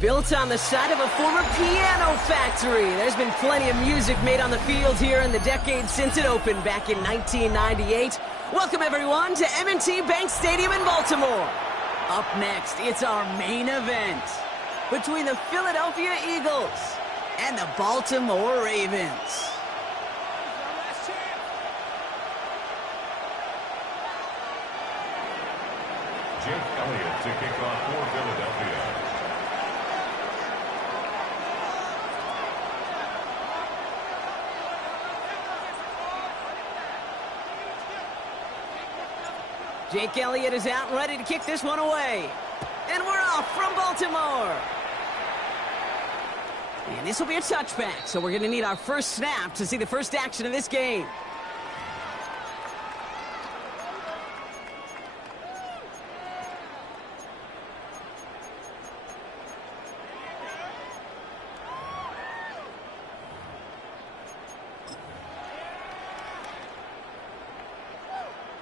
Built on the side of a former piano factory, there's been plenty of music made on the field here in the decade since it opened back in 1998. Welcome, everyone, to M&T Bank Stadium in Baltimore. Up next, it's our main event between the Philadelphia Eagles and the Baltimore Ravens. Jake Elliott to kick off for Philadelphia. Jake Elliott is out and ready to kick this one away. And we're off from Baltimore. And this will be a touchback, so we're going to need our first snap to see the first action of this game.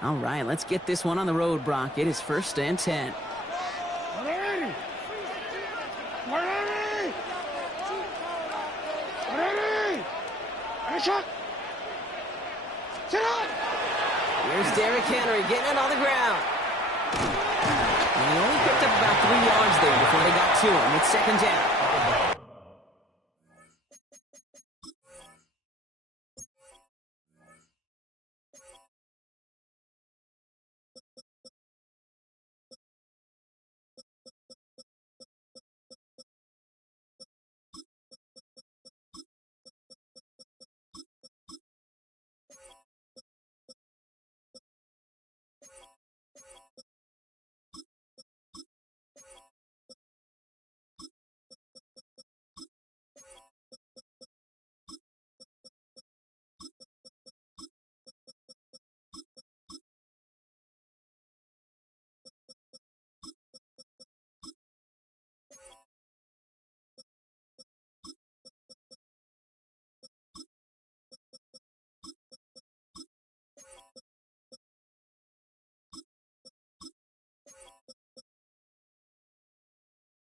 All right, let's get this one on the road, Brock. It is 1st and 10. Here's Derrick Henry getting it on the ground. And he only picked up about 3 yards there before they got to him. It's 2nd down.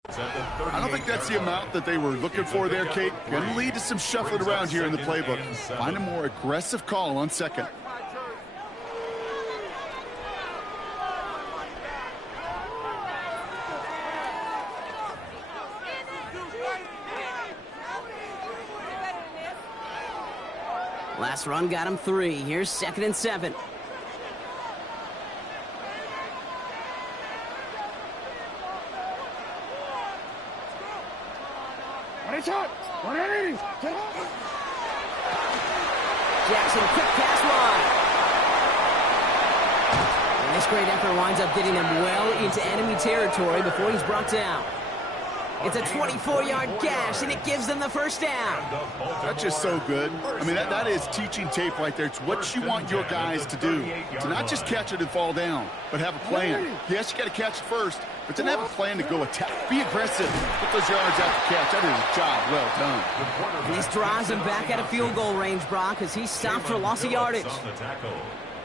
I don't think that's the amount that they were looking for there, Kate. Going to lead to some shuffling around here in the playbook. Find a more aggressive call on 2nd. Last run got him 3. Here's 2nd and 7. Jackson, quick pass wide. And this great effort winds up getting him well into enemy territory before he's brought down. It's a 24-yard gash, and it gives them the 1st down. That's just so good. I mean, that is teaching tape right there. It's what you want your guys to do. To not just catch it and fall down, but have a plan. Yes, you got to catch it first, but then have a plan to go attack. Be aggressive. Put those yards out to catch. That is a job well done. These drives him back out of field goal range, Brock, as he stopped for loss of yardage.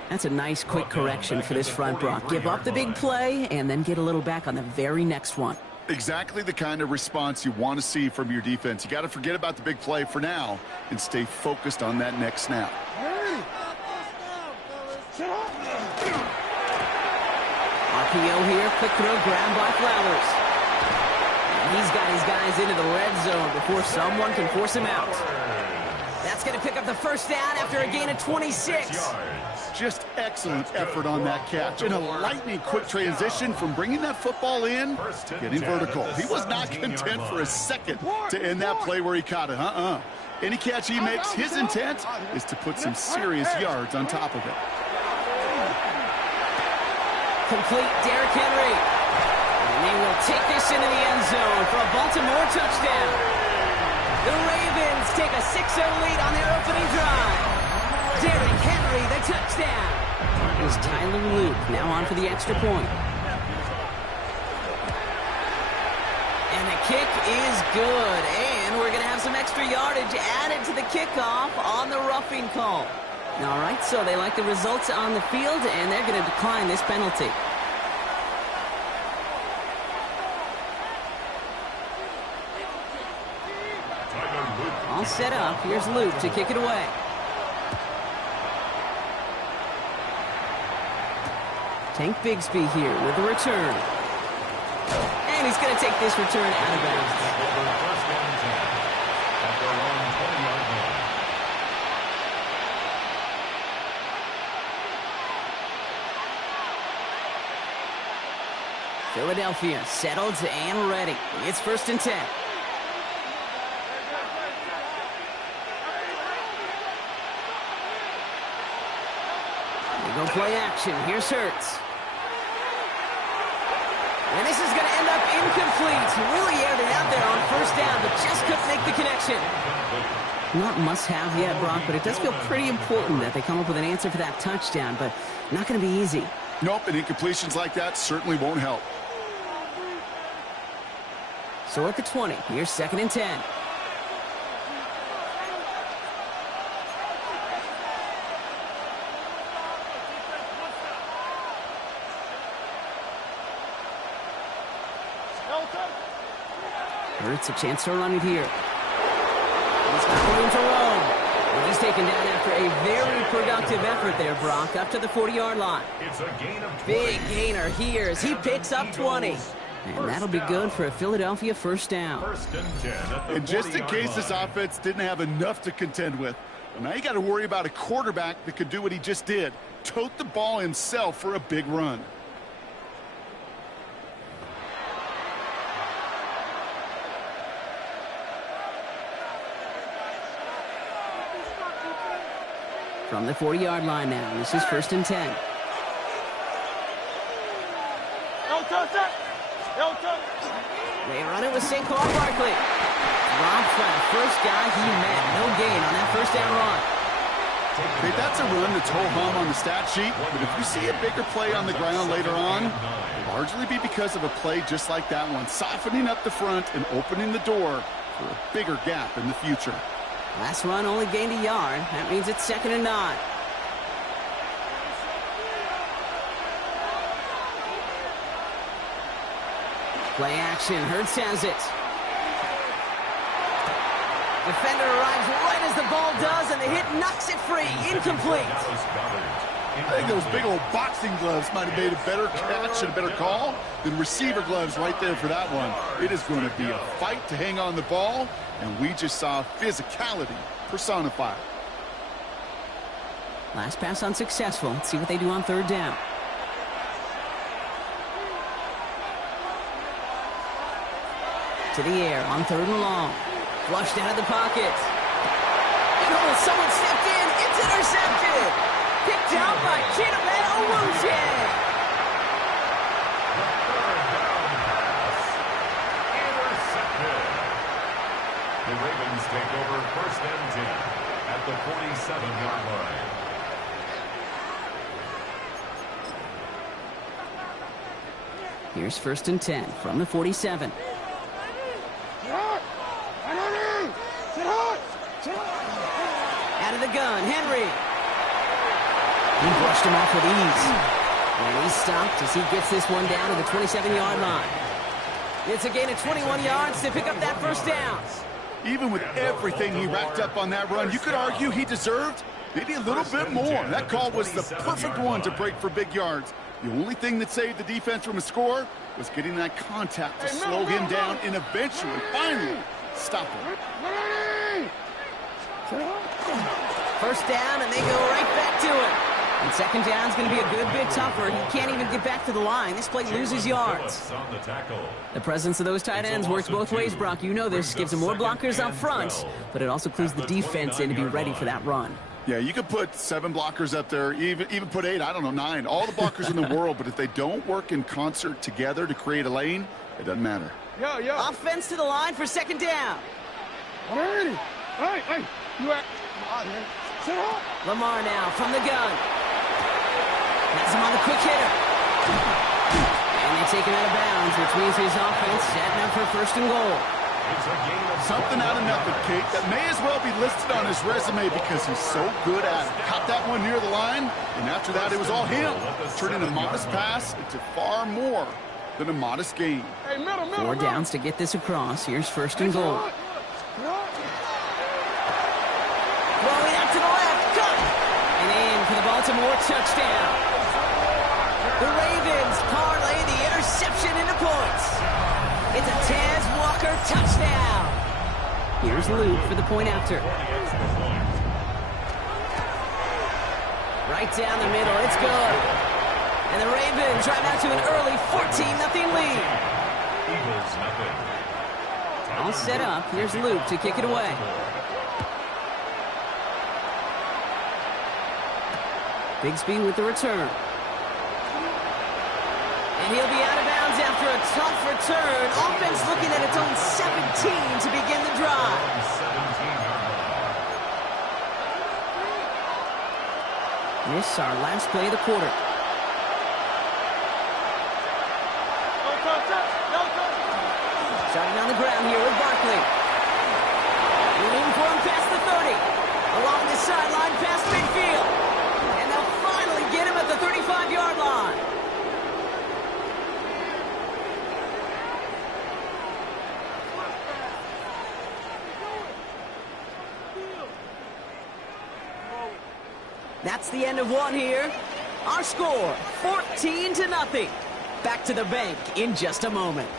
That's a nice quick correction for this front, Brock. Give up the big play and then get a little back on the very next one. Exactly the kind of response you want to see from your defense. You got to forget about the big play for now and stay focused on that next snap. RPO here, quick throw, grabbed by Flowers. And he's got his guys into the red zone before someone can force him out. That's going to pick up the 1st down after a gain of 26. Just excellent effort on that catch. And a lightning quick transition from bringing that football in, getting vertical. He was not content for a second to end that play where he caught it. Any catch he makes, his intent is to put some serious yards on top of it. Complete, Derrick Henry. And they will take this into the end zone for a Baltimore touchdown. The Ravens take a 6-0 lead on their opening drive. Derrick Henry, the touchdown. Here's Tyler Luke now on for the extra point. And the kick is good. And we're going to have some extra yardage added to the kickoff on the roughing call. All right, so they like the results on the field, and they're going to decline this penalty. all set up. Here's Luke to kick it away. Tank Bigsby here with the return. And he's going to take this return out of bounds. Philadelphia settled and ready. It's 1st and 10. They go play action. Here's Hurts. And this is going to end up incomplete. Really aired it out there on 1st down, but just couldn't make the connection. Not must-have yet, Brock, but it does feel pretty important that they come up with an answer for that touchdown, but not going to be easy. Nope, and incompletions like that certainly won't help. So at the 20, here's 2nd and 10. Hurts a chance to run it here. He's got room to roam. And he's taken down after a very productive effort there, Brock, up to the 40-yard line. It's a gain of 20. Big gainer here as he picks up 20. And that'll be good for a Philadelphia 1st down. 1st and 10 at the And just in case this 40-yard line. offense didn't have enough to contend with, well, now you got to worry about a quarterback that could do what he just did, tote the ball himself for a big run. From the 40-yard line now, this is 1st and 10. They run it with St. Paul Barkley. Dropped by the first guy he met. No gain on that 1st down run. Okay, that's a run that's ho-hum on the stat sheet, but if you see a bigger play on the ground later on, it'll largely be because of a play just like that one, softening up the front and opening the door for a bigger gap in the future. Last run only gained a yard. That means it's 2nd and 9. Play action. Hurts has it. Defender arrives right as the ball does, and the hit knocks it free. Incomplete. I think those big old boxing gloves might have made a better catch and a better call than receiver gloves right there for that one. It is going to be a fight to hang on the ball, and we just saw physicality personified. Last pass unsuccessful. Let's see what they do on 3rd down. To the air on 3rd and long. Flushed out of the pocket. And oh, someone stepped in. It's intercepted. Picked out by Chidobe Awuzie. Intercepted. The Ravens take over 1st and 10 at the 47-yard line. Here's 1st and 10 from the 47. Out of the gun, Henry. He brushed him off with ease. And he's stopped as he gets this one down to the 27-yard line. It's a gain of 21 yards to pick up that 1st down. Even with everything he racked up on that run, you could argue he deserved maybe a little bit more. That call was the perfect one to break for big yards. The only thing that saved the defense from a score was getting that contact to slow him down and eventually, finally, stop him. 1st down, and they go right back to it. And 2nd down's going to be a good bit tougher. He can't even get back to the line. This play loses yards. The presence of those tight ends works both ways, Brock. You know this. Gives them more blockers up front, but it also clues the defense in to be ready for that run. Yeah, you could put 7 blockers up there, even put 8, I don't know, 9. All the blockers in the world, but if they don't work in concert together to create a lane, it doesn't matter. Offense to the line for 2nd down. Lamar now from the gun. Has him on the quick hitter. And they take him out of bounds, which means his offense setting up for 1st and goal. Something out of nothing, Kate, that may as well be listed on his resume because he's so good at it. Caught that one near the line, and after that, it was all him. Turning a modest pass into far more than a modest gain. 4 downs to get this across. Here's 1st and goal. Baltimore touchdown. The Ravens parlay the interception into points. It's a Tez Walker touchdown. Here's Luke for the point after. Right down the middle, it's good. And the Ravens drive out to an early 14-0 lead. Eagles nothing. All set up. Here's Luke to kick it away. Bigsby with the return. And he'll be out of bounds after a tough return. Offense looking at its own 17 to begin the drive. 17-yard line. This is our last play of the quarter. Starting on the ground here with Barkley. Room for him past the 30. Along the sideline past midfield. And they'll finally get him at the 35-yard line. That's the end of one here. Our score, 14-0. Back to the bank in just a moment.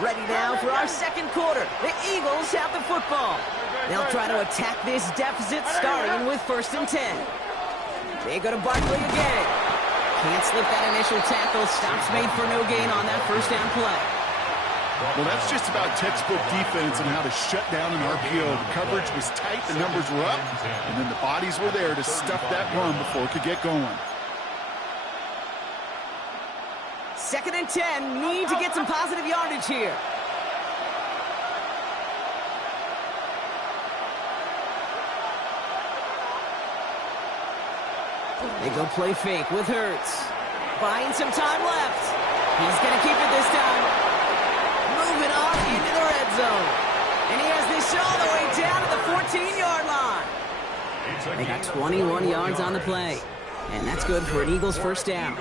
Ready now for our second quarter. The Eagles have the football. They'll try to attack this deficit starting with 1st and 10. They go to Barkley again. Can't slip that initial tackle. Stops made for no gain on that first down play. Well, that's just about textbook defense and how to shut down an RPO. The coverage was tight, the numbers were up, and then the bodies were there to stuff that run before it could get going. 2nd and 10. Need to get some positive yardage here. They go play fake with Hurts. Buying some time left. He's going to keep it this time. Moving on into the red zone. And he has this all the way down to the 14-yard line. They got 21 yards on the play. And that's good for an Eagles first down.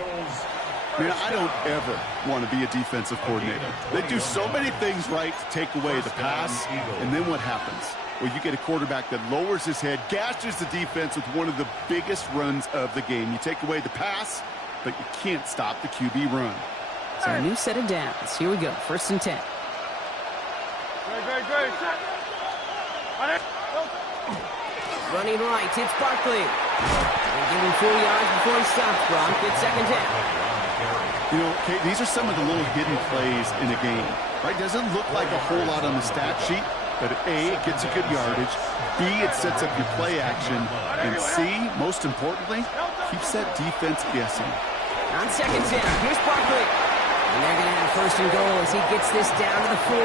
Man, I don't ever want to be a defensive coordinator. They do so many things right to take away the pass, and then what happens? Well, you get a quarterback that lowers his head, gashes the defense with one of the biggest runs of the game. You take away the pass, but you can't stop the QB run. So a new set of downs. Here we go, 1st and 10. Running right, it's Barkley. They give him 4 yards before he stops. Gronk gets 2nd down. You know, Kate, these are some of the little hidden plays in a game, right? Doesn't look like a whole lot on the stat sheet, but A, it gets a good yardage, B, it sets up your play action, and C, most importantly, keeps that defense guessing. On 2nd down, here's Barkley. And they're going to have 1st and goal as he gets this down to the 4.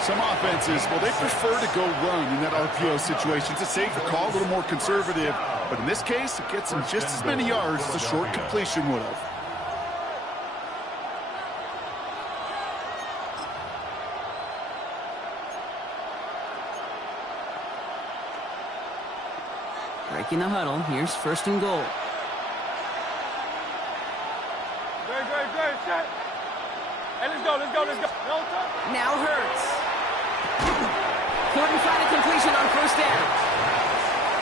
Some offenses, well, they prefer to go run in that RPO situation. It's a safer call, a little more conservative, but in this case, it gets them just as many yards as a short completion would have. Breaking the huddle. Here's 1st and goal. Great. Set. Hey, let's go. Now Hurts. Couldn't find a completion on 1st down.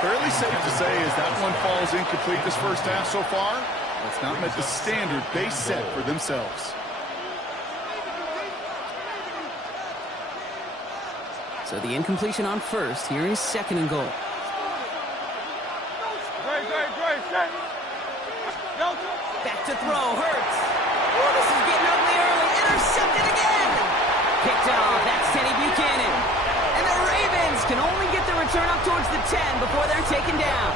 Fairly safe to say as that one falls incomplete this first half so far, that's not met the standard they set for themselves. So the incompletion on 1st. Here is 2nd and goal. Great. Set. Back to throw. Hurts. Oh, this is getting ugly early. Intercepted again. Picked off. That's Teddy Buchanan. And the Ravens can only get the return up towards the 10 before they're taken down.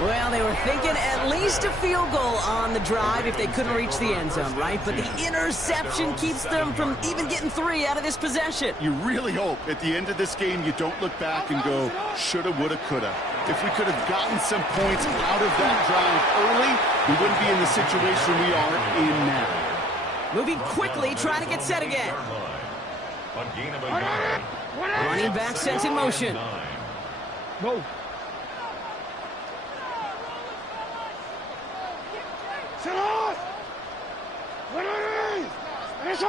Well, they were thinking at least a field goal on the drive if they couldn't reach the end zone, right? But the interception keeps them from even getting 3 out of this possession. You really hope at the end of this game you don't look back and go, shoulda, woulda, coulda. If we could have gotten some points out of that drive early, we wouldn't be in the situation we are in now. Moving quickly, trying to get set again. Running back sent in motion. Go. Sit on! A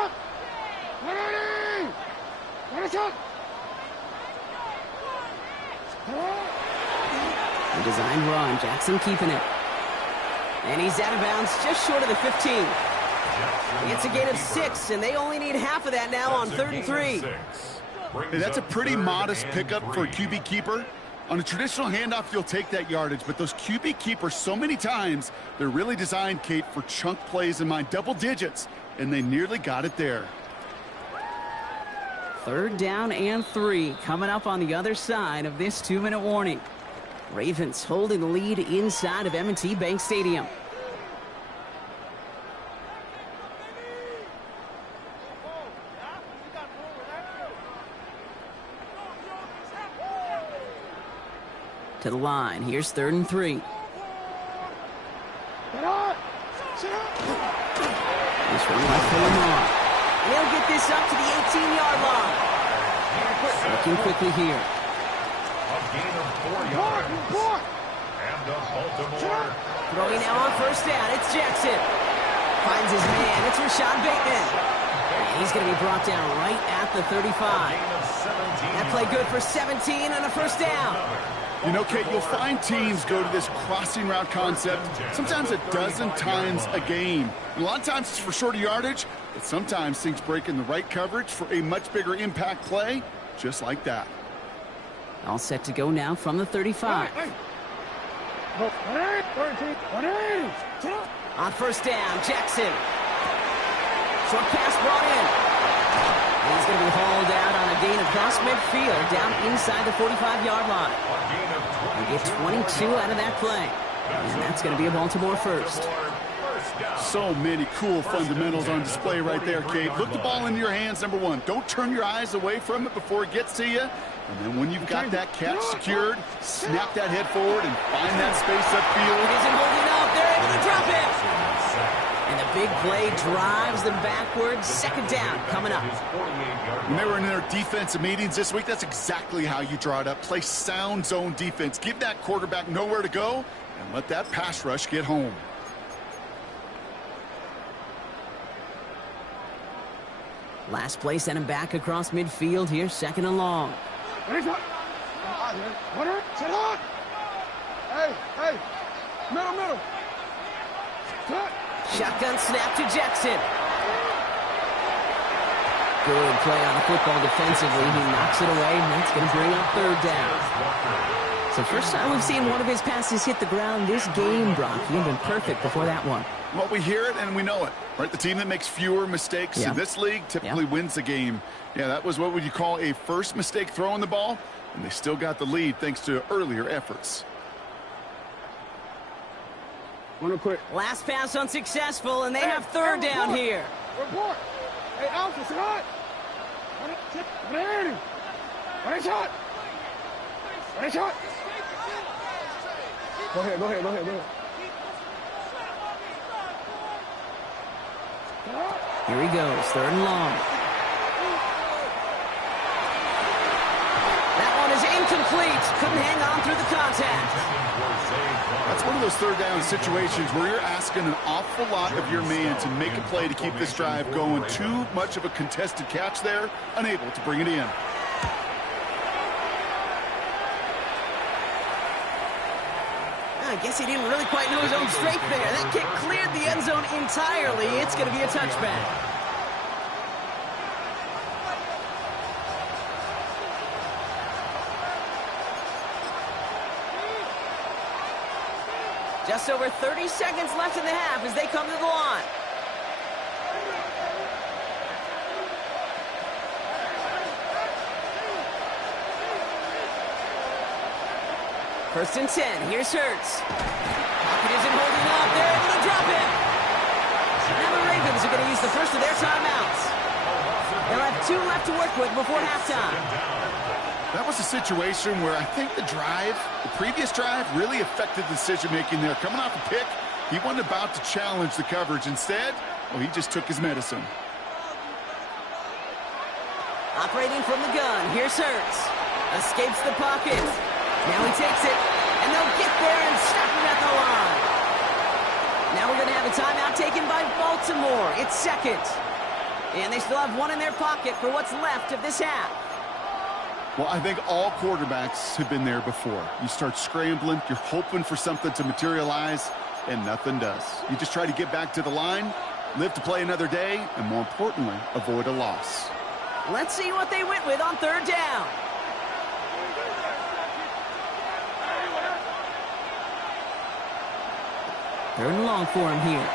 designed run. Jackson keeping it. And he's out of bounds just short of the 15. It's a gain of 6, and they only need half of that now on 3rd and 3. Hey, that's a pretty modest pickup for a QB keeper. On a traditional handoff, you'll take that yardage, but those QB keepers, so many times, they're really designed, Kate, for chunk plays in mind, double digits, and they nearly got it there. 3rd down and 3 coming up on the other side of this 2-minute warning. Ravens holding the lead inside of M&T Bank Stadium. To the line. Here's 3rd and 3. This one by Lamar. They'll get this up to the 18-yard line. Looking quickly here. A gain of 4 yards. And a Baltimore. Throwing now on 1st down. It's Jackson. Finds his man. It's Rashad Bateman. And he's going to be brought down right at the 35. That play good for 17 on a 1st down. You know, Kate, you'll find teams go to this crossing route concept sometimes a dozen times a game. And a lot of times it's for shorter yardage, but sometimes things break in the right coverage for a much bigger impact play, just like that. All set to go now from the 35. On 1st down, Jackson. Short pass brought in. He's going to be hauled out on a gain across midfield down inside the 45-yard line. And get 22 out of that play. And that's going to be a Baltimore 1st. So many cool fundamentals on display right there, Kate. Look the ball into your hands, number 1. Don't turn your eyes away from it before it gets to you. And then when you've got that catch secured, snap that head forward and find that space upfield. Isn't holding up. They're able to drop it. And the big play drives them backwards. 2nd down coming up. When they were in their defensive meetings this week, that's exactly how you draw it up. Play sound zone defense. Give that quarterback nowhere to go and let that pass rush get home. Last play sent him back across midfield here. 2nd and long. Hey, middle. Shotgun snap to Jackson. Good play on the football defensively. He knocks it away, and that's going to bring up 3rd down. So first time we've seen one of his passes hit the ground this game, Brock. He had been perfect before that one. Well, we hear it and we know it, right? The team that makes fewer mistakes in this league typically wins the game. Yeah, that was what would you call a first mistake throwing the ball, and they still got the lead thanks to earlier efforts. Quick. Last pass unsuccessful, and they have 3rd down here. Report. Hey, Alpha, sit on. Shot. Go ahead. Here he goes, 3rd and long. That one is incomplete. Couldn't hang on through the contact. That's one of those 3rd down situations where you're asking an awful lot of your man to make a play to keep this drive going. Too much of a contested catch there, unable to bring it in. I guess he didn't really quite know his own strength there. That kick cleared the end zone entirely. It's going to be a touchback. Just over 30 seconds left in the half as they come to the line. First and 10. Here's Hurts. Pocket isn't holding up. They're able to drop it. Now the Ravens are going to use the first of their timeouts. They'll have 2 left to work with before halftime. That was a situation where I think the previous drive, really affected the decision-making there. Coming off a pick, he wasn't about to challenge the coverage. Instead, well, he just took his medicine. Operating from the gun, here's Hurts. Escapes the pocket. Now he takes it, and they'll get there and stop him at the line. Now we're going to have a timeout taken by Baltimore. It's 2nd. And they still have one in their pocket for what's left of this half. Well, I think all quarterbacks have been there before. You start scrambling, you're hoping for something to materialize, and nothing does. You just try to get back to the line, live to play another day, and more importantly, avoid a loss. Let's see what they went with on third down. Third and long for him here.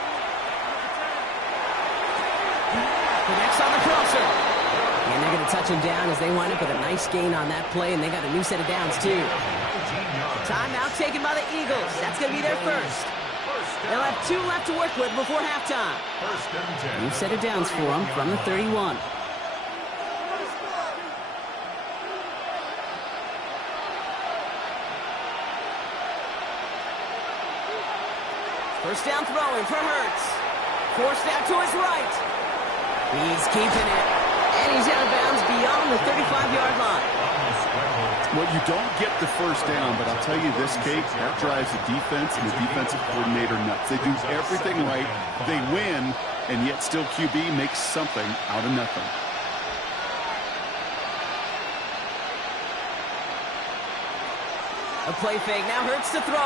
Connects on the crosser. And they're going to touch him down as they wind up with a nice gain on that play, and they got a new set of downs, too. Timeout taken by the Eagles. That's going to be their first. They'll have 2 left to work with before halftime. New set of downs for them from the 31. First down throwing for Hurts. Forced out to his right. He's keeping it. And he's out of bounds beyond the 35-yard line. Well, you don't get the first down, but I'll tell you this, Kate, that drives the defense and the defensive coordinator nuts. They do everything right. They win, and yet still QB makes something out of nothing. A play fake. Now Hurts to throw.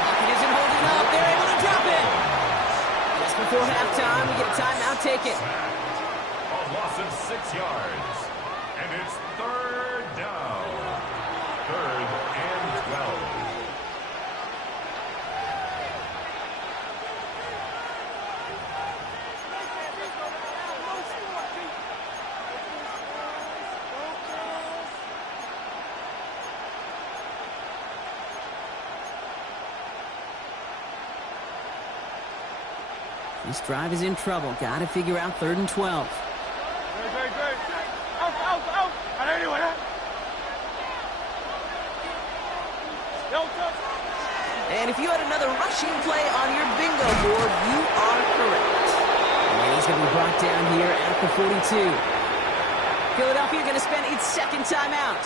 Pocket isn't holding up. They're able to drop it. Just before halftime, we get a timeout taken. A loss of 6 yards. And it's third down. Third and 12. This drive is in trouble. Got to figure out third and 12. And if you had another rushing play on your bingo board, you are correct. And he's going to be brought down here at the 42. Philadelphia going to spend its second timeout.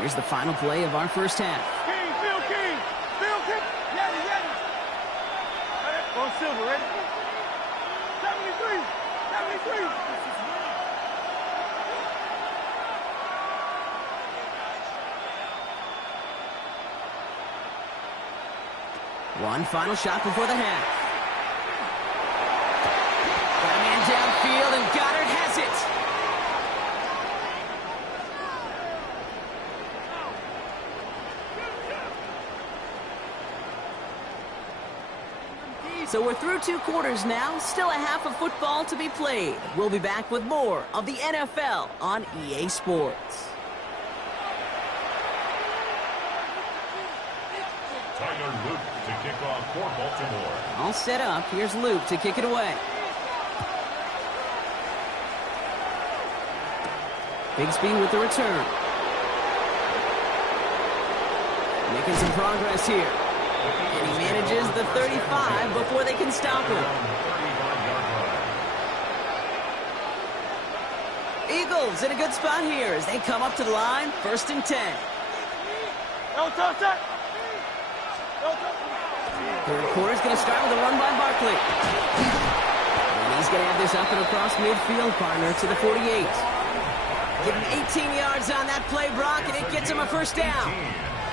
Here's the final play of our first half. Silver, ready? 73! 73! One final shot before the half. Got a man downfield, and Goddard has it. So we're through 2 quarters now. Still a half of football to be played. We'll be back with more of the NFL on EA Sports. Tyler Luke to kick off for Baltimore. All set up. Here's Luke to kick it away. Bigsby with the return. Making some progress here. And he manages the 35 before they can stop him. Eagles in a good spot here as they come up to the line. First and 10. Third quarter's going to start with a run by Barkley. And he's going to have this up and across midfield, partner, to the 48. Give him 18 yards on that play, Brock, and it gets him a first down.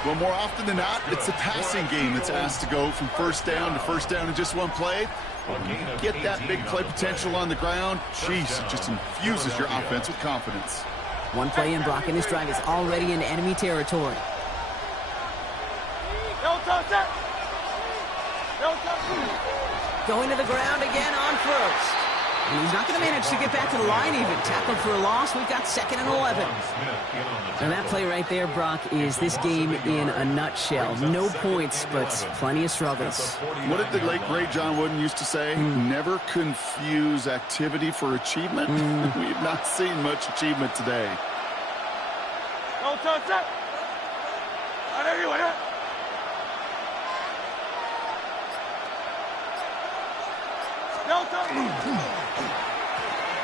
Well, more often than not, it's the passing game that's asked to go from first down in just one play. But when you get that big play potential on the ground, jeez, it just infuses your offense with confidence. One play in, Brock, and this drive is already in enemy territory. Going to the ground again on first. And he's not going to manage to get back to the line even. Tackled for a loss. We've got second and 11. And that play right there, Brock, is this game in a nutshell. No points, but plenty of struggles. What did the late, great John Wooden used to say? Never confuse activity for achievement. We've not seen much achievement today.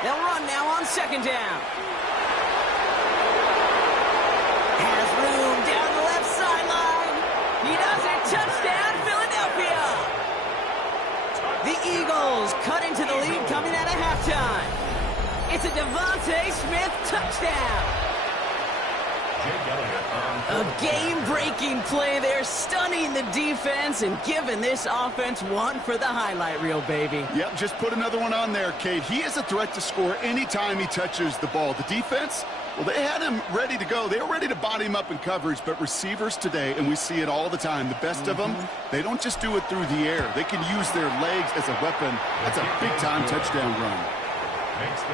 They'll run now on second down. Has room down the left sideline. He does it. Touchdown, Philadelphia. The Eagles cut into the lead coming It's a Devontae Smith touchdown. A game-breaking play there, stunning the defense and giving this offense one for the highlight reel, baby. Yep, just put another one on there, Kate. He is a threat to score anytime he touches the ball. The defense, well, they had him ready to go. They were ready to body him up in coverage, but receivers today, and we see it all the time, the best of them, they don't just do it through the air. They can use their legs as a weapon. That's a big-time touchdown run.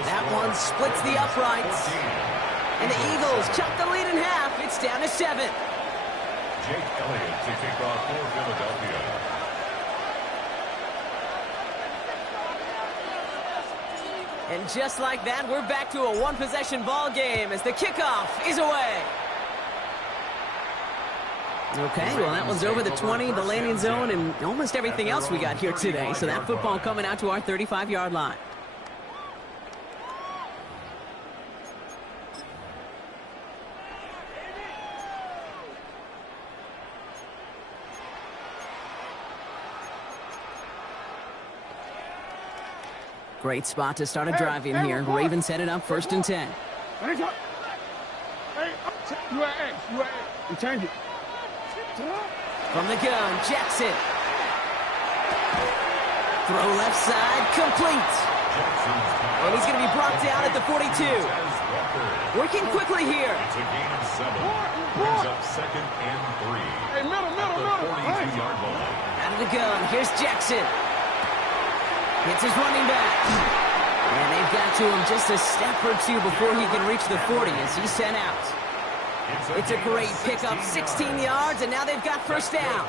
That one splits the uprights. And the Eagles chop the lead in half. It's down to 7. Jake Elliott to kick off for Philadelphia. And just like that, we're back to a one-possession ball game as the kickoff is away. Okay, well, that one's over the 20, the landing zone, and almost everything else we got here today. So that football coming out to our 35-yard line. Great spot to start a drive in here. Ravens headed up 1st and 10. Hey, you change it. From the gun, Jackson. Throw left side, complete. And he's going to be brought down at the 42. Working quickly here. It's a gain of 7. Brings up 2nd and 3. Hey, middle. At the 42-yard line. Out of the gun, here's Jackson. Hits his running back. And they've got to him just a step or two before he can reach the 40 as he's sent out. It's a great pickup, 16 yards, and now they've got 1st down.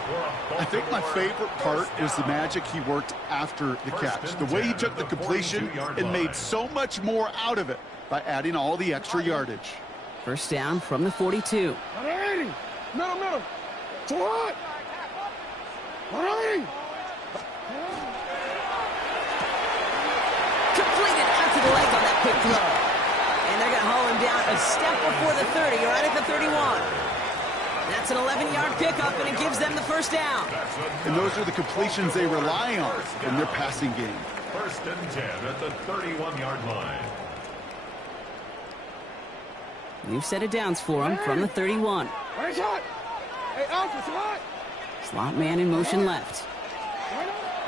I think my favorite part was the magic he worked after the catch. The way he took the completion and made so much more out of it by adding all the extra yardage. 1st down from the 42. 180. Middle. To what? 180. Completed out to the leg on that quick throw. And they're going to haul him down a step before the 30, right at the 31. That's an 11-yard pickup, and it gives them the 1st down. And those are the completions they rely on in their passing game. 1st and 10 at the 31-yard line. New set of downs for him from the 31. Hey, shot. Hey, Alpha, slot. Slot man in motion left.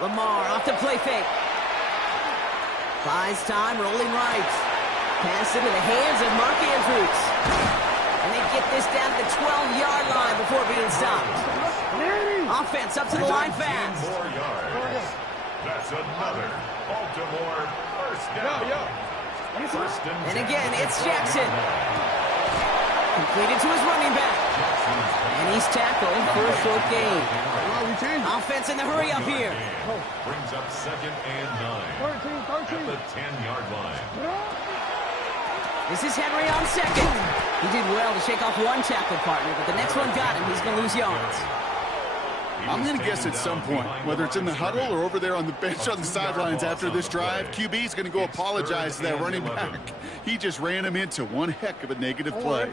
Lamar off the play fake. Buys time, rolling right. Pass into the hands of Mark Andrews. And they get this down to the 12-yard line before being stopped. Offense up to the line fast. 4 yards. That's another Baltimore 1st down. And again, it's Jackson. Completed to his running back. And he's tackled for a short gain. Offense in the hurry up here. Brings up 2nd and 9. 13. At the 10-yard line. This is Henry on 2nd. He did well to shake off one tackle partner, but the next one got him. He's going to lose yards. I'm going to guess at some point, whether it's in the huddle or over there on the bench on the sidelines after this drive, QB is going to go apologize to that running back. He just ran him into one heck of a negative play.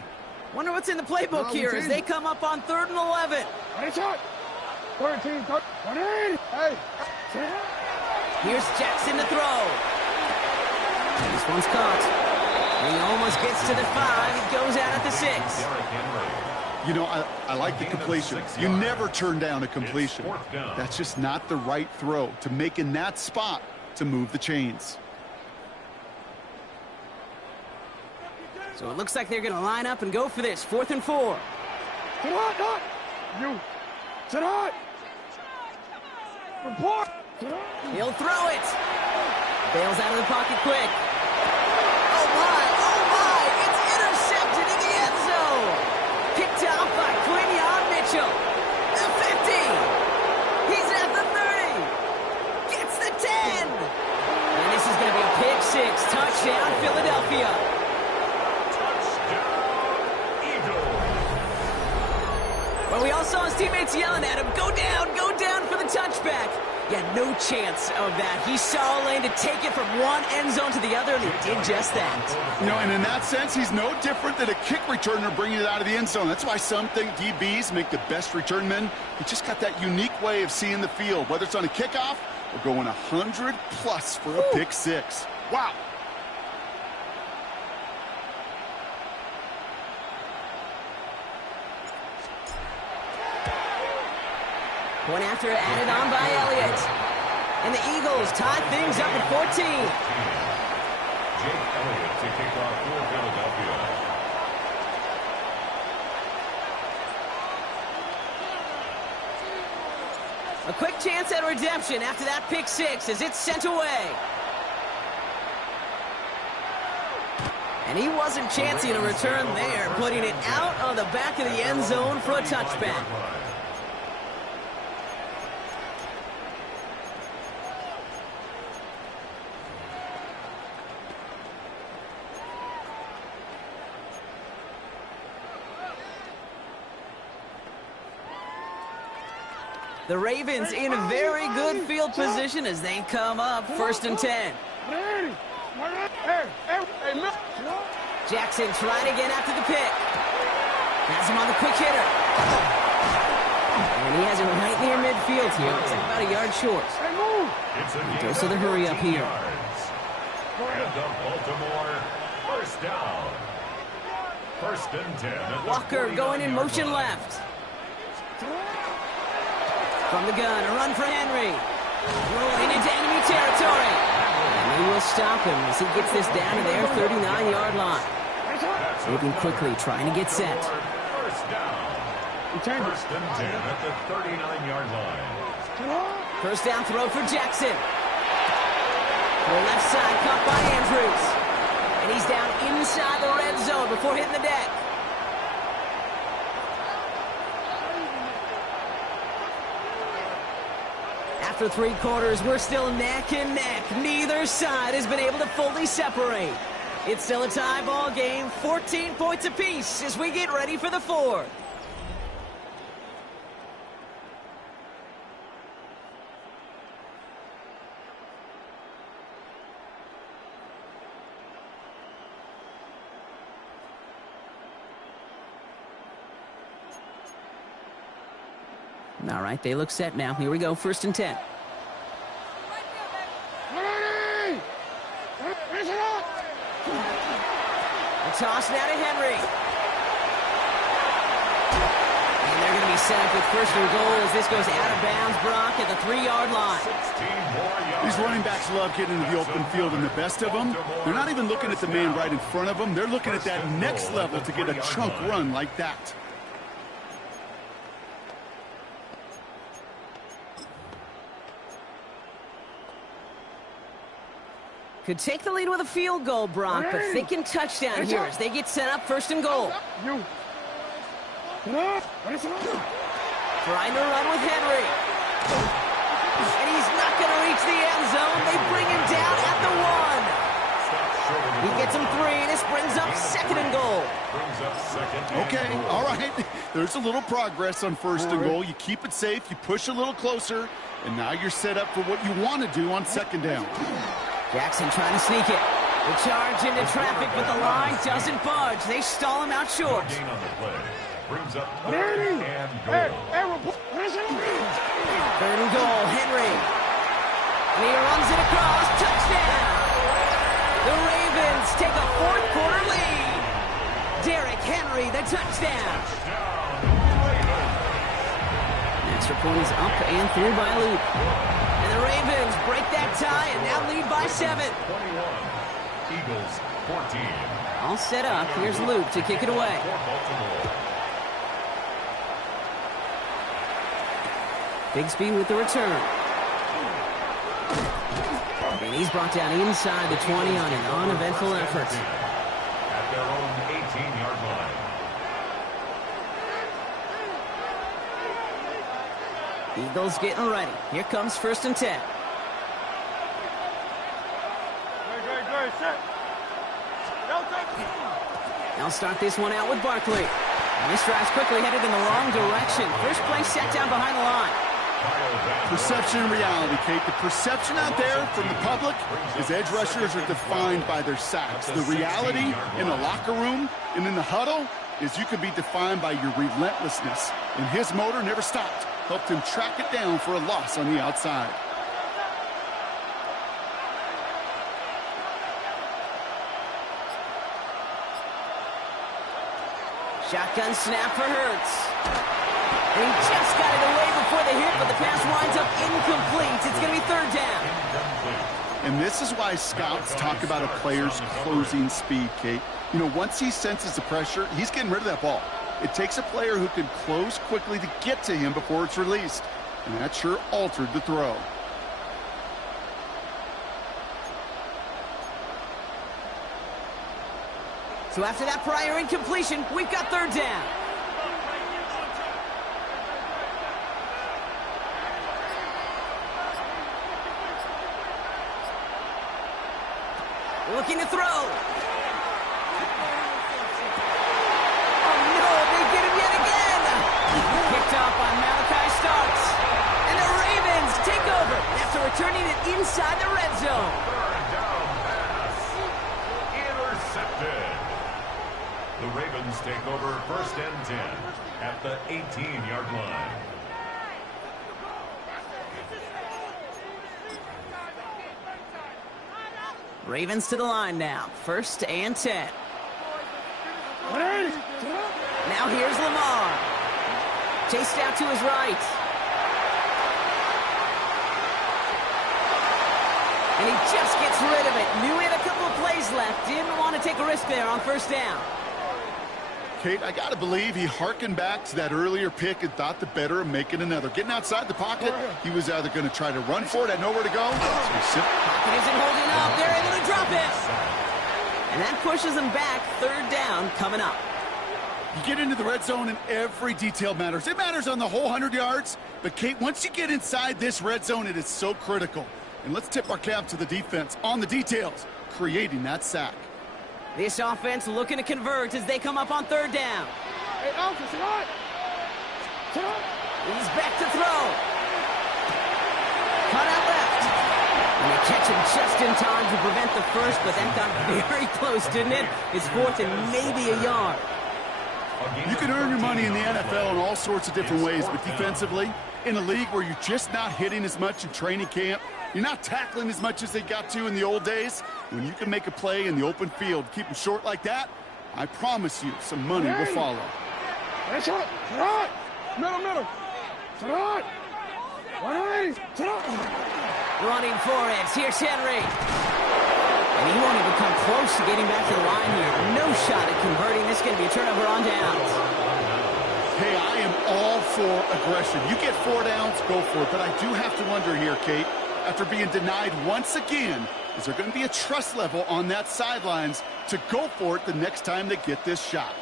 Wonder what's in the playbook here as they come up on 3rd and 11. Hey, shot. 13. 180. Hey. Here's Jackson to throw. This one's caught. He almost gets to the 5. He goes out at the 6. You know, I like the completion. You never turn down a completion. That's just not the right throw to make in that spot to move the chains. So it looks like they're going to line up and go for this. 4th and 4. You. Tonight. Report. He'll throw it. Bails out of the pocket quick. Oh my, it's intercepted in the end zone. Picked off by Quinyon Mitchell. The 50. He's at the 30. Gets the 10. And this is going to be a pick 6. Touchdown, Philadelphia. Well, we all saw his teammates yelling at him, go down for the touchback. Yeah, no chance of that. He saw a lane to take it from one end zone to the other, and he did just that. You know, and in that sense, he's no different than a kick returner bringing it out of the end zone. That's why some think DBs make the best return men. He just got that unique way of seeing the field, whether it's on a kickoff or going 100+ for a pick 6. Wow. Point after added on by Elliott. And the Eagles tie things up at 14. Jake Elliott to kick off for Philadelphia. A quick chance at redemption after that pick six as it's sent away. And he wasn't chancing a return there, putting it out on the back of the end zone for a touchback. The Ravens in a very good field position as they come up 1st and 10. Jackson trying again after the pick. Has him on the quick hitter. And he has it right near midfield here. Looks like about a yard short. He goes to the hurry up here. And the Baltimore first down. 1st and 10. Walker going in motion left. From the gun, a run for Henry. Rolling into enemy territory. And they will stop him as he gets this down to their 39-yard line. Moving quickly, trying to get set. First down. 1st and 10 at the 39-yard line. First down throw for Jackson. To the left side, caught by Andrews. And he's down inside the red zone before hitting the deck. After 3 quarters, we're still neck and neck. Neither side has been able to fully separate. It's still a tie ball game, 14 points apiece as we get ready for the 4th. All right, they look set now. Here we go, 1st and 10. A toss now to Henry. And they're going to be set up with 1st and goal as this goes out of bounds, Brock, at the 3-yard line. 16 more yards. These running backs love getting into the open field, and the best of them, they're not even looking at the man right in front of them. They're looking at that next level to get a chunk run like that. Could take the lead with a field goal, Brock, but thinking touchdown here as they get set up 1st and goal. Trying to run with Henry. And he's not going to reach the end zone. They bring him down at the 1. He gets him 3, and this brings up 2nd and goal. Okay, all right. There's a little progress on 1st and goal. You keep it safe, you push a little closer, and now you're set up for what you want to do on 2nd down. Jackson trying to sneak it. The charge into traffic, but the line doesn't budge. They stall him out short. Gain on the play. Brings up 3rd and goal. 3rd and goal, Henry. And he runs it across. Touchdown! The Ravens take a 4th quarter lead. Derrick Henry, the touchdown. Extra point is up and through by Luke. And the Ravens break that tie and now lead by 7. 21. Eagles 14. All set up. Here's Luke to kick it away. Bigsby with the return. And he's brought down inside the 20 on an uneventful effort. At their own 18-yard line. Eagles getting ready. Here comes 1st and 10. They'll start this one out with Barkley. And this drive's quickly headed in the wrong direction. First play set down behind the line. Perception and reality, Kate. The perception out there from the public is edge rushers are defined by their sacks. The reality in the locker room and in the huddle is you can be defined by your relentlessness. And his motor never stopped. Helped him track it down for a loss on the outside. Shotgun snap for Hurts. And he just got it away before the hit, but the pass winds up incomplete. It's going to be third down. And this is why scouts talk about a player's closing speed, Kate. You know, once he senses the pressure, he's getting rid of that ball. It takes a player who can close quickly to get to him before it's released. And that sure altered the throw. So after that prior incompletion, we've got third down. Looking to throw. Oh no, they get him yet again. Picked off by Malachi Starks. And the Ravens take over after returning it inside the red zone. Third down pass. Intercepted. The Ravens take over first and 10 at the 18-yard line. Ravens to the line now. First and 10. Now here's Lamar. Chased out to his right. And he just gets rid of it. Knew he had a couple of plays left. Didn't want to take a risk there on first down. Kate, I got to believe he hearkened back to that earlier pick and thought the better of making another. Getting outside the pocket, he was either going to try to run for it, had nowhere to go. Pocket isn't holding up. They're able to drop it. And that pushes them back. Third down coming up. You get into the red zone and every detail matters. It matters on the whole 100 yards. But, Kate, once you get inside this red zone, it is so critical. And let's tip our cap to the defense on the details, creating that sack. This offense looking to convert as they come up on third down. Hey, Alpha, sit on. He's back to throw. Cut out left. And they catch him just in time to prevent the first, but that got very close, didn't it? It's fourth and maybe a yard. You can earn your money in the NFL in all sorts of different ways, but defensively, in a league where you're just not hitting as much in training camp, you're not tackling as much as they got to in the old days, when you can make a play in the open field, keep them short like that, I promise you some money will follow. Hey, shot. Sit on. Middle. Sit on. 180. Sit on. Running for it. Here's Henry. And he won't even come close to getting back to the line here. No shot at converting. This is going to be a turnover on downs. Hey, I am all for aggression. You get 4 downs, go for it. But I do have to wonder here, Kate, after being denied once again, is there going to be a trust level on that sidelines to go for it the next time they get this shot?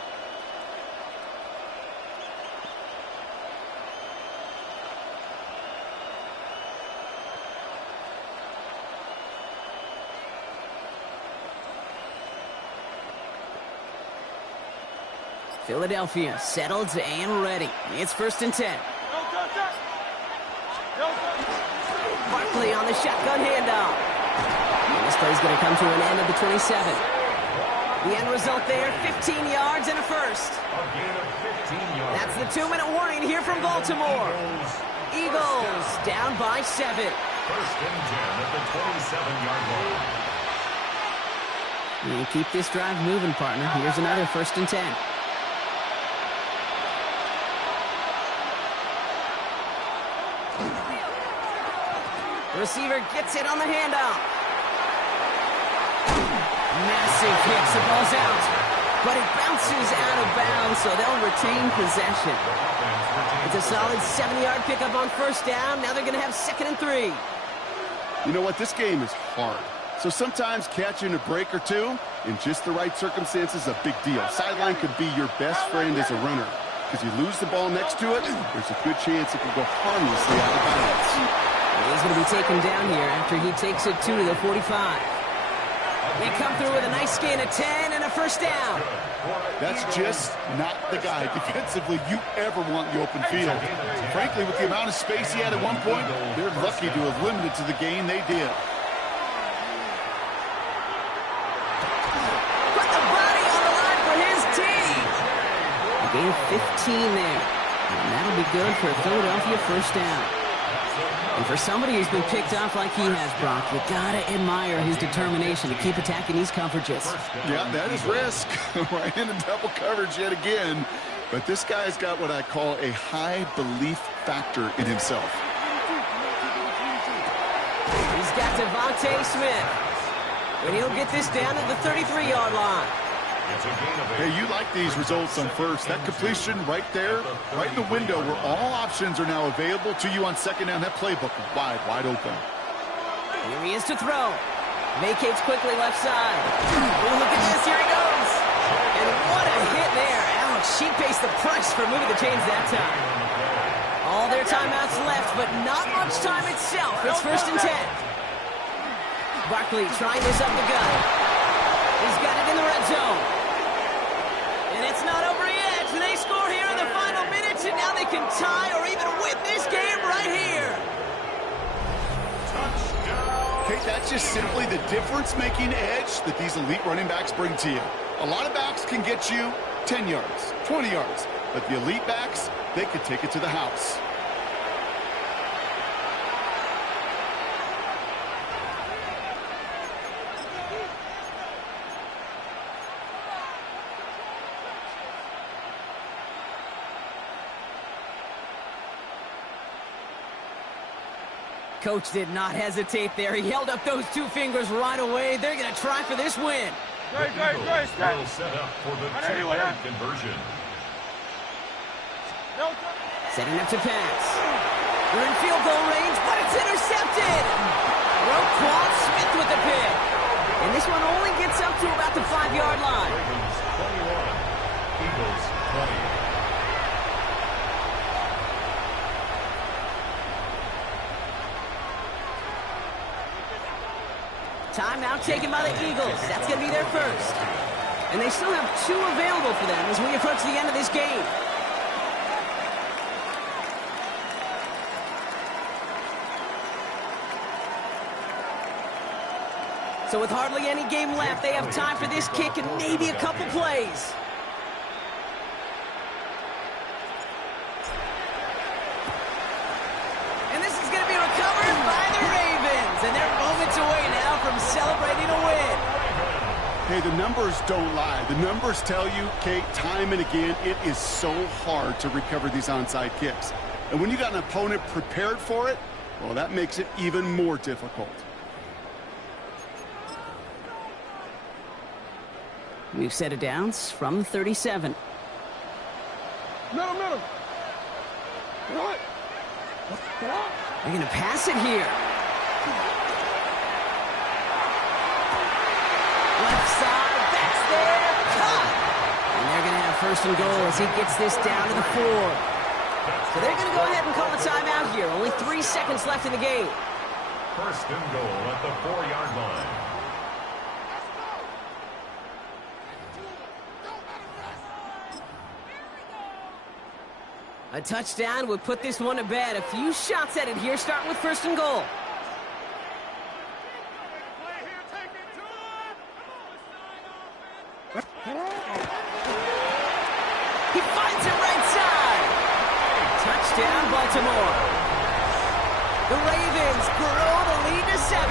Philadelphia settled and ready. It's first and 10. Barkley on the shotgun handoff. And this play's going to come to an end at the 27. The end result there, 15 yards and a first. That's the 2-minute warning here from Baltimore. Eagles down by 7. First and 10 at the 27-yard line. You keep this drive moving, partner. Here's another first and 10. Receiver gets it on the handoff. Massive hit. The ball's out. But it bounces out of bounds, so they'll retain possession. It's a solid 70-yard pickup on first down. Now they're going to have 2nd and 3. You know what? This game is hard. So sometimes catching a break or two in just the right circumstances is a big deal. Sideline could be your best friend as a runner. Because you lose the ball next to it, there's a good chance it can go harmlessly out of bounds. He's going to be taken down here after he takes it to the 45. They come through with a nice gain of 10 and a first down. That's just not the guy defensively you ever want in the open field. Frankly, with the amount of space he had at one point, they're lucky to have limited to the gain they did. Put the body on the line for his team. A gain of 15 there. And that'll be good for a Philadelphia first down. And for somebody who's been picked off like he has, Brock, you gotta admire his determination to keep attacking these coverages. Yeah, that is risk. Right into double coverage yet again. But this guy's got what I call a high belief factor in himself. He's got Devontae Smith. And he'll get this down to the 33-yard line. Hey, you like these results on first. That completion right there, right in the window where all options are now available to you on second down. That playbook wide open. Here he is to throw. Vacates quickly left side. Oh, look at this. Here he goes. And what a hit there. Alex, she pays the price for moving the chains that time. All their timeouts left, but not much time itself. It's 1st and 10. Barkley trying this up the gut. He's got it in the red zone. And it's not over yet. They score here in the final minutes, and now they can tie or even win this game right here. Okay, that's just simply the difference-making edge that these elite running backs bring to you. A lot of backs can get you 10 yards, 20 yards, but the elite backs, they could take it to the house. Coach did not hesitate there. He held up those 2 fingers right away. They're going to try for this win. The Eagles will set up for the 2-point conversion. Setting up to pass. They're in field goal range, but it's intercepted. Roquan Smith with the pick. And this one only gets up to about the 5-yard line. Ravens 21, Eagles 20. Timeout taken by the Eagles. That's going to be their first. And they still have 2 available for them as we approach the end of this game. So with hardly any game left, they have time for this kick and maybe a couple plays. And this is going to be recovered by the Ravens. And they're moments away now from celebrating a win. Hey, the numbers don't lie. The numbers tell you, Kate, time and again, it is so hard to recover these onside kicks. And when you got an opponent prepared for it, well, that makes it even more difficult. We've set it down from 37. Middle. What? They're going to pass it here. Left side, that's there, caught. And they're going to have 1st and goal as he gets this down to the 4. So they're going to go ahead and call a timeout here. Only 3 seconds left in the game. 1st and goal at the 4-yard line. A touchdown would put this one to bed. A few shots at it here, starting with 1st and goal. He finds it right side. Touchdown, Baltimore. The Ravens grow the lead to 7.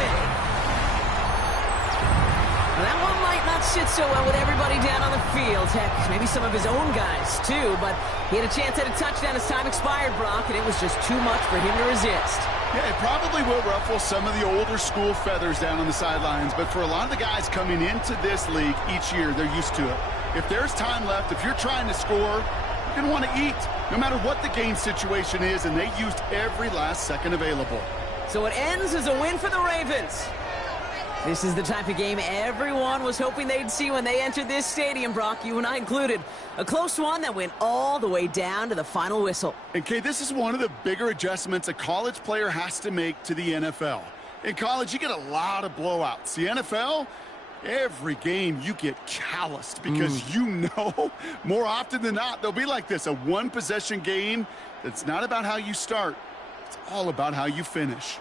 Well, that one might not sit so well with everybody down on the field. Heck, maybe some of his own guys, too. But he had a chance at a touchdown as time expired, Brock, and it was just too much for him to resist. Yeah, it probably will ruffle some of the older school feathers down on the sidelines. But for a lot of the guys coming into this league each year, they're used to it. If there's time left, if you're trying to score, you're going to want to eat, no matter what the game situation is, and they used every last second available. So it ends as a win for the Ravens. This is the type of game everyone was hoping they'd see when they entered this stadium, Brock, you and I included. A close one that went all the way down to the final whistle. And, Kay, this is one of the bigger adjustments a college player has to make to the NFL. In college, you get a lot of blowouts. The NFL, every game you get calloused because you know more often than not they'll be like this, a one-possession game that's not about how you start. It's all about how you finish.